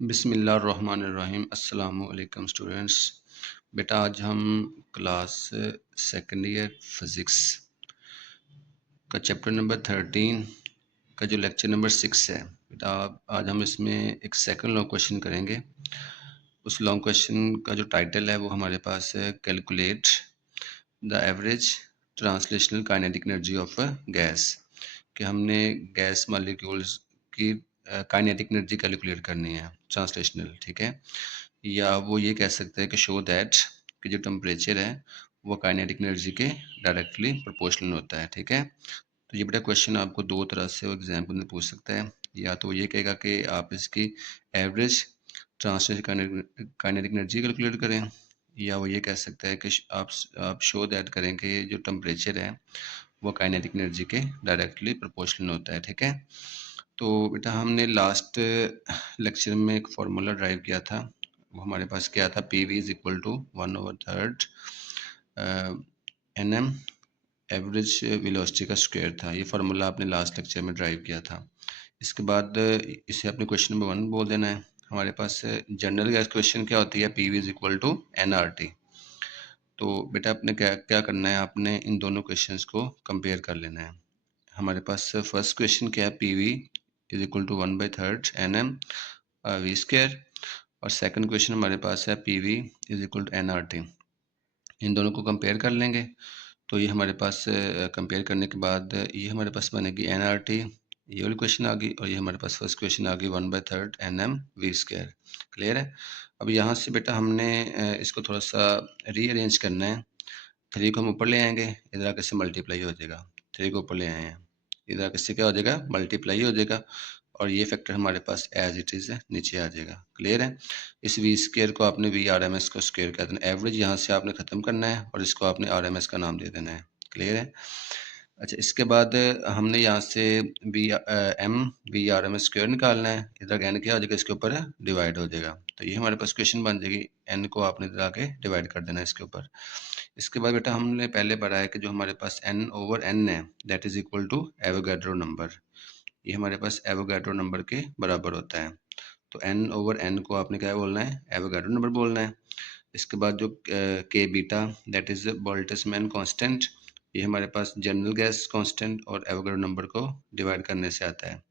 बिस्मिल्लाहिर्रहमानिर्रहीम। अस्सलामुअलैकुम स्टूडेंट्स। बेटा आज हम क्लास सेकेंड ईयर फिज़िक्स का चैप्टर नंबर 13 का जो लेक्चर नंबर 6 है बेटा, आज हम इसमें एक सेकंड लॉन्ग क्वेश्चन करेंगे। उस लॉन्ग क्वेश्चन का जो टाइटल है वो हमारे पास है calculate the average translational kinetic energy of a gas, कि हमने गैस मॉलिक्यूल्स की काइनेटिक एनर्जी कैलकुलेट करनी है ट्रांसलेशनल, ठीक है। या वो ये कह सकते हैं कि शो दैट कि जो टेम्परेचर है वो काइनेटिक एनर्जी के डायरेक्टली प्रोपोर्शनल होता है, ठीक है। तो ये बेटा क्वेश्चन आपको दो तरह से एग्जाम के अंदर पूछ सकता है। या तो ये कहेगा कि आप इसकी average translational kinetic energy calculate करें, या वो ये कह सकता है कि आप शो दैट करें कि जो टेम्परेचर है वो काइनेटिक एनर्जी के डायरेक्टली प्रोपोर्शनल होता है, ठीक है। तो बेटा हमने लास्ट लेक्चर में एक फार्मूला ड्राइव किया था, वो हमारे पास क्या था, P V is equal to 1/3 N M average velocity का स्क्वायर था। ये फार्मूला आपने लास्ट लेक्चर में ड्राइव किया था। इसके बाद इसे आपने क्वेश्चन नंबर 1 बोल देना है। हमारे पास जनरल गैस क्वेश्चन क्या होती है, P V is equal to N R T. तो बेटा आपने क्या क्या करना है, आपने इन दोनों क्वेश्चंस को कंपेयर कर लेना है। हमारे पास फर्स्ट क्वेश्चन क्या है, P V is equal to 1/3 N M V square, और सेकंड क्वेश्चन हमारे पास है P V is equal to N R T. इन दोनों को कंपेयर कर लेंगे। तो ये हमारे पास कंपेयर करने के बाद ये हमारे पास बनेगी एन आर टी, ये वाली क्वेश्चन आ गई, और ये हमारे पास फर्स्ट क्वेश्चन आ गई 1/3 N M V square. Clear है। अब यहाँ से बेटा हमने इसको थोड़ा सा रीअरेंज करना है। 3 को हम ऊपर ले आएंगे, इधर आके से मल्टीप्लाई हो जाएगा। 3 को ऊपर ले आए हैं, इधर आके से क्या हो जाएगा, मल्टीप्लाई हो जाएगा, और ये फैक्टर हमारे पास एज इट इज़ है नीचे आ जाएगा। क्लियर है। इस वी स्क्वायर को आपने वी आर एम एस का स्क्वायर कहते हैं। एवरेज यहाँ से आपने ख़त्म करना है और इसको आपने आर एम एस का नाम दे देना है। क्लियर है। अच्छा, इसके बाद हमने यहाँ से V R M S square निकालना है। इधर एन क्या हो जाएगा, इसके ऊपर डिवाइड हो जाएगा। तो ये हमारे पास क्वेश्चन बन जाएगी, एन को आपने इधर आके डिवाइड कर देना है इसके ऊपर। इसके बाद बेटा हमने पहले पढ़ा है कि जो हमारे पास एन ओवर एन है that is equal to Avogadro number. ये हमारे पास एवोगैड्रो नंबर के बराबर होता है। तो एन ओवर एन को आपने क्या बोलना है, एवोगैड्रो नंबर बोलना है। इसके बाद जो के beta that is Boltzmann constant, ये हमारे पास जनरल गैस कांस्टेंट और एवोगैड्रो नंबर को डिवाइड करने से आता है।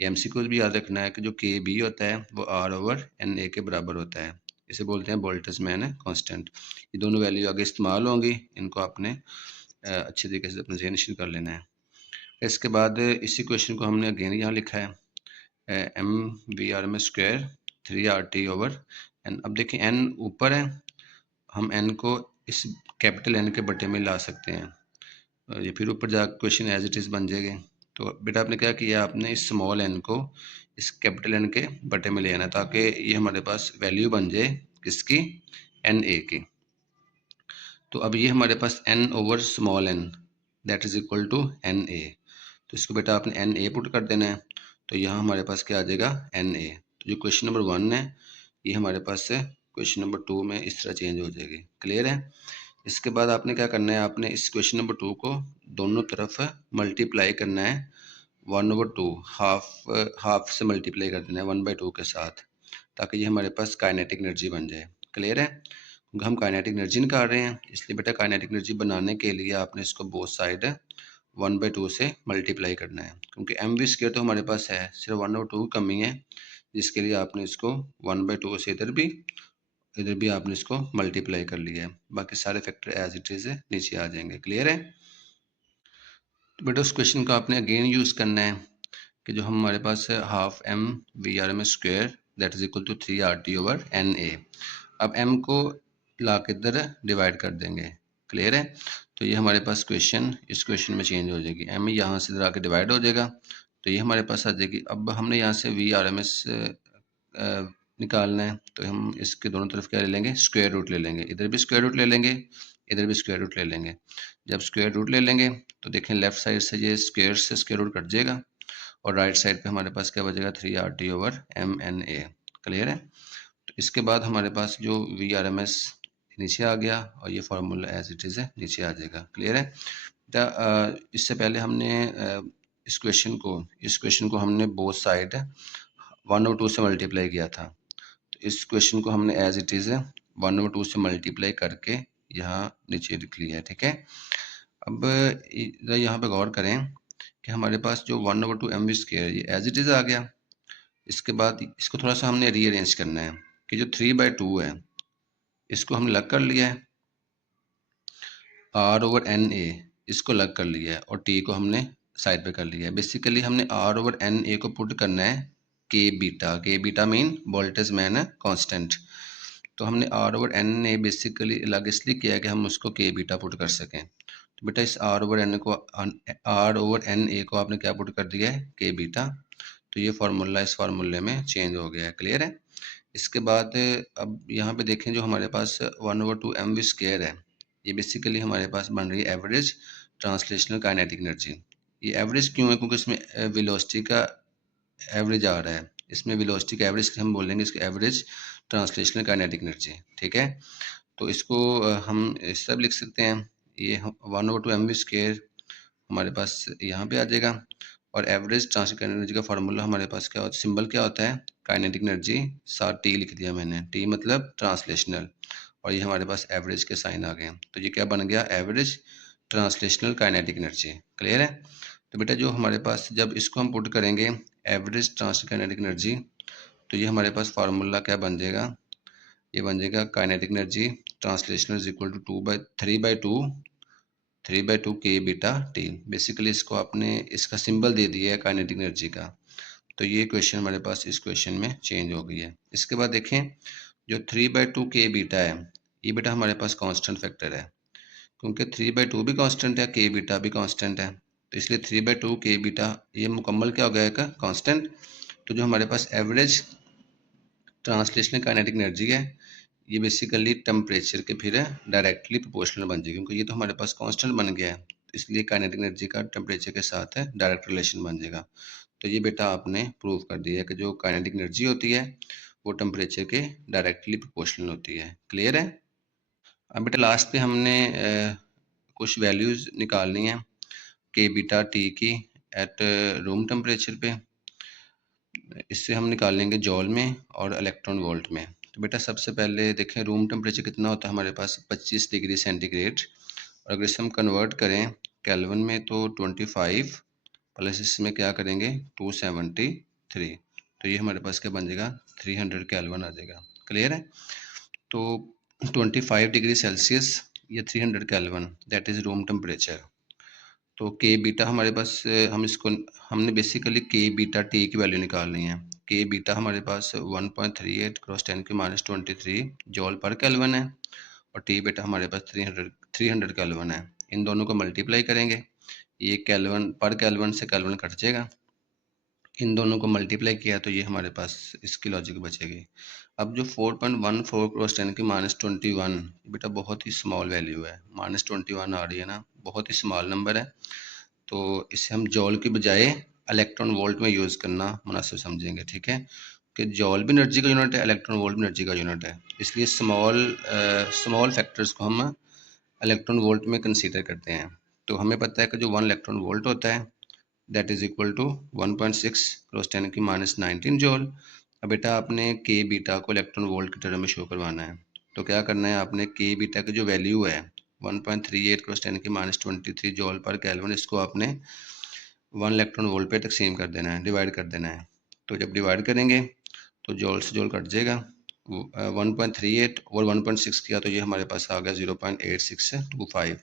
ये एमसीक्यू भी याद रखना है कि जो के बी होता है वो आर ओवर एन ए के बराबर होता है। इसे बोलते हैं बोल्ट्जमैन कांस्टेंट। ये दोनों वैल्यू आगे इस्तेमाल होंगी, इनको आपने अच्छे तरीके से अपने ज़हन कर लेना है। इसके बाद इसी क्वेश्चन को हमने अगेन यहाँ लिखा है M V R M square 3 RT over N. अब देखिए एन ऊपर है, हम एन को इस कैपिटल एन के बटे में ला सकते हैं, ये फिर ऊपर जाकर क्वेश्चन एज इट इज़ बन जाएगी। तो बेटा आपने क्या किया, आपने इस स्मॉल एन को इस कैपिटल एन के बटे में ले आना, ताकि ये हमारे पास वैल्यू बन जाए किसकी, एन ए की। तो अब ये हमारे पास N over small N that is equal to N A. तो इसको बेटा आपने एन ए पुट कर देना है। तो यहाँ हमारे पास क्या आ जाएगा, एन ए। तो जो क्वेश्चन नंबर 1 है ये हमारे पास से क्वेश्चन नंबर 2 में इस तरह चेंज हो जाएगी। क्लियर है। इसके बाद आपने क्या करना है, आपने इस क्वेश्चन नंबर 2 को दोनों तरफ मल्टीप्लाई करना है 1/2, हाफ से मल्टीप्लाई कर देना है 1/2 के साथ, ताकि ये हमारे पास काइनेटिक एनर्जी बन जाए। क्लियर है। क्योंकि हम काइनेटिक एनर्जी निकाल रहे हैं, इसलिए बेटा काइनेटिक एनर्जी बनाने के लिए आपने इसको बोथ साइड 1/2 से मल्टीप्लाई करना है। क्योंकि एम वी स्क्वायर तो हमारे पास है, सिर्फ 1/2 की कमी है, जिसके लिए आपने इसको 1/2 से इधर भी आपने इसको मल्टीप्लाई कर लिया है। बाकी सारे फैक्टर एज इट इज़ नीचे आ जाएंगे। क्लियर है। तो बेटा उस क्वेश्चन को आपने अगेन यूज़ करना है कि जो हमारे पास है half M V R M square that is equal to 3 RT over N A. अब एम को ला के इधर डिवाइड कर देंगे। क्लियर है। तो ये हमारे पास क्वेश्चन इस क्वेश्चन में चेंज हो जाएगी, एम यहाँ से इधर आके डिवाइड हो जाएगा, तो ये हमारे पास आ जाएगी। अब हमने यहाँ से वी आर एम एस निकालना है, तो हम इसके दोनों तरफ क्या ले लेंगे, स्क्वायर रूट ले लेंगे। इधर भी स्क्वायर रूट ले लेंगे, इधर भी स्क्वायर रूट ले लेंगे। जब स्क्वायर रूट ले लेंगे तो देखें लेफ्ट साइड से ये स्क्वायर से स्क्वायर रूट कट जाएगा, और राइट साइड पे हमारे पास क्या बचेगा, 3 RT over M N A. Clear है। तो इसके बाद हमारे पास जो वी आर एम एस नीचे आ गया, और ये फार्मूला एज इट इज़ नीचे आ जाएगा। क्लियर है। इससे पहले हमने इस क्वेश्चन को हमने बोथ साइड 1/2 से मल्टीप्लाई किया था। इस क्वेश्चन को हमने एज इट इज़ 1/2 से मल्टीप्लाई करके यहाँ नीचे लिख लिया है, ठीक है। अब यहाँ पे गौर करें कि हमारे पास जो 1/2 mv² ये एज इट इज़ आ गया। इसके बाद इसको थोड़ा सा हमने रीअरेंज करना है कि जो 3/2 है इसको हमने अलग कर लिया है, r/na इसको अलग कर लिया है और t को हमने साइड पे कर लिया है। बेसिकली हमने r/na को पुट करना है के बीटा मीन बोल्ट्जमैन कांस्टेंट। तो हमने r/na बेसिकली अलग इसलिए किया है कि हम उसको के बीटा पुट कर सकें। तो बेटा इस r/na को आपने क्या पुट कर दिया है, के बीटा। तो ये फार्मूला इस फार्मूले में चेंज हो गया है, क्लियर है। इसके बाद अब यहाँ पे देखें जो हमारे पास 1/2 mv² है, ये बेसिकली हमारे पास बन रही है एवरेज ट्रांसलेशनल काइनेटिक एनर्जी। ये एवरेज क्यों है, क्योंकि इसमें वेलोसिटी का एवरेज आ रहा है। इसमें वेलोसिटी का एवरेज हम बोलेंगे इसके एवरेज ट्रांसलेशनल काइनेटिक एनर्जी, ठीक है। तो इसको हम इस सब लिख सकते हैं, ये 1/2 mv² हमारे पास यहाँ पे आ जाएगा। और एवरेज ट्रांसलेशनल एनर्जी का फार्मूला हमारे पास क्या होता है, सिंबल क्या होता है, काइनेटिक एनर्जी, साथ टी लिख दिया मैंने, टी मतलब ट्रांसलेशनल, और ये हमारे पास एवरेज के साइन आ गए। तो ये क्या बन गया, average translational kinetic energy, clear है। तो बेटा जो हमारे पास जब इसको हम पुट करेंगे एवरेज ट्रांसलेशनल काइनेटिक एनर्जी, तो ये हमारे पास फार्मूला क्या बन जाएगा, ये बन जाएगा kinetic energy translational is equal to 3/2 K beta T. Basically इसको आपने इसका सिंबल दे दिया है काइनेटिक एनर्जी का। तो ये क्वेश्चन हमारे पास इस क्वेश्चन में चेंज हो गई है। इसके बाद देखें जो 3/2 के बीटा है, ये बेटा हमारे पास कांस्टेंट फैक्टर है, क्योंकि 3/2 भी कांस्टेंट है, के बीटा भी कांस्टेंट है। तो इसलिए 3/2 के बीटा ये मुकम्मल क्या हो गया का कांस्टेंट। तो जो हमारे पास एवरेज ट्रांसलेशनल काइनेटिक एनर्जी है, ये बेसिकली टेम्परेचर के फिर डायरेक्टली प्रोपोर्शनल बन जाएगी, क्योंकि ये तो हमारे पास कांस्टेंट बन गया है, इसलिए काइनेटिक एनर्जी का टेम्परेचर के साथ है डायरेक्ट रिलेशन बन जाएगा। तो ये बेटा आपने प्रूव कर दिया है कि जो काइनेटिक एनर्जी होती है वो टेम्परेचर के डायरेक्टली प्रोपोर्शनल होती है, क्लियर है। अब बेटा लास्ट पे हमने कुछ वैल्यूज़ निकालनी है के बीटा टी की एट रूम टेम्परेचर पे। इससे हम निकालेंगे जॉल में और इलेक्ट्रॉन वोल्ट में। तो बेटा सबसे पहले देखें रूम टेम्परेचर कितना होता है हमारे पास 25 डिग्री सेंटीग्रेड, और अगर इसे हम कन्वर्ट करें केल्विन में तो 25 प्लस इसमें क्या करेंगे 273। तो ये हमारे पास क्या बन जाएगा 300 केल्विन आ जाएगा, क्लियर है। तो 25 डिग्री सेल्सियस या 300 kelvin that is room temperature. तो के बीटा हमारे पास हम इसको हमने बेसिकली के बीटा टी की वैल्यू निकालनी है। के बीटा हमारे पास 1.38 क्रॉस 10⁻23 जॉल पर केल्विन है, और टी बेटा हमारे पास 300 केल्विन है। इन दोनों को मल्टीप्लाई करेंगे, ये केल्विन पर केल्विन से केल्विन कट जाएगा, इन दोनों को मल्टीप्लाई किया तो ये हमारे पास इसकी लॉजिक बचेगी। अब जो 4.14 क्रॉस 10⁻21 बेटा बहुत ही स्मॉल वैल्यू है, -21 आ रही है ना, बहुत ही स्मॉल नंबर है। तो इसे हम जॉल के बजाय इलेक्ट्रॉन वोल्ट में यूज़ करना मुनासिब समझेंगे, ठीक है। कि जॉल भी एनर्जी का यूनिट है, इलेक्ट्रॉन वोल्ट भी एनर्जी का यूनिट है, इसलिए स्मॉल फैक्टर्स को हम इलेक्ट्रॉन वोल्ट में कंसीडर करते हैं। तो हमें पता है कि जो 1 इलेक्ट्रॉन वोल्ट होता है that is equal to 1.6 cross 10⁻19 joule. अब बेटा आपने के बीटा को इलेक्ट्रॉन वोल्ट की टर्म में शो करवाना है, तो क्या करना है आपने के बीटा की जो वैल्यू है 1.38 क्रॉस 10⁻23 जॉल पर केल्विन, इसको आपने 1 इलेक्ट्रॉन वोल्ट पे तकसीम कर देना है, डिवाइड कर देना है। तो जब डिवाइड करेंगे तो जॉल से जॉल कट जाएगा, 1.38 और 1.6 किया तो ये हमारे पास आ गया 0.8625।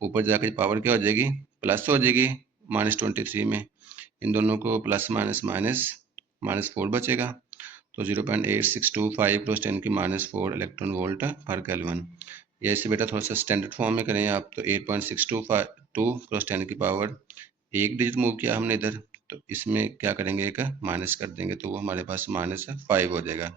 ऊपर जाकर पावर क्या हो जाएगी, प्लस हो जाएगी -23 में, इन दोनों को प्लस माइनस माइनस -4 बचेगा। तो 0.8625 क्रॉस 10⁻4 इलेक्ट्रॉन वोल्ट पर केल्विन। या इसे बेटा थोड़ा सा स्टैंडर्ड फॉर्म में करें आप तो 8.622 क्रॉस 10 की पावर एक डिजिट मूव किया हमने इधर, तो इसमें क्या करेंगे एक माइनस कर देंगे, तो वो हमारे पास -5 हो जाएगा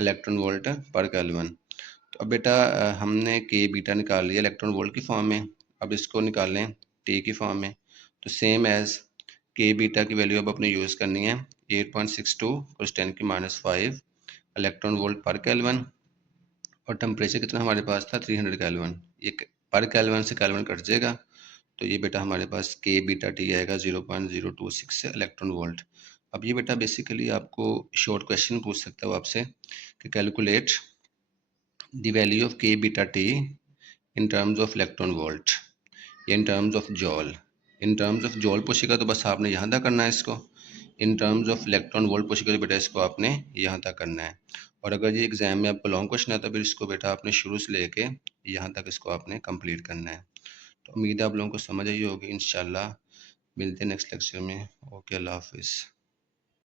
इलेक्ट्रॉन वोल्ट पर केल्विन। तो अब बेटा हमने के बीटा निकाल लिया इलेक्ट्रॉन वोल्ट की फॉर्म में, अब इसको निकाल लें टी की फॉर्म में। तो सेम एज के बीटा की वैल्यू अब अपने यूज़ करनी है 8.62 क्रॉस 10⁻5 इलेक्ट्रॉन वोल्ट पर केल्विन, और टेम्परेचर कितना हमारे पास था 300 केल्विन, ये पर केल्विन से केल्विन कट जाएगा, तो ये बेटा हमारे पास के बीटा टी आएगा 0.026 इलेक्ट्रॉन वोल्ट। अब ये बेटा बेसिकली आपको शॉर्ट क्वेश्चन पूछ सकता है वो आपसे कि calculate the value of K beta T in terms of electron volt या in terms of joule. In terms of joule पूछेगा तो बस आपने यहाँ तक करना है इसको, in terms of electron volt पूछेगा तो बेटा इसको आपने यहाँ तक करना है। और अगर ये एग्जाम में आपको लॉन्ग क्वेश्चन आता है फिर इसको बेटा आपने शुरू से लेके यहाँ तक इसको आपने कंप्लीट करना है। तो उम्मीद है आप लोगों को समझ आई होगी। इंशाल्लाह मिलते हैं नेक्स्ट लेक्चर में। ओके, अल्लाह हाफिज़।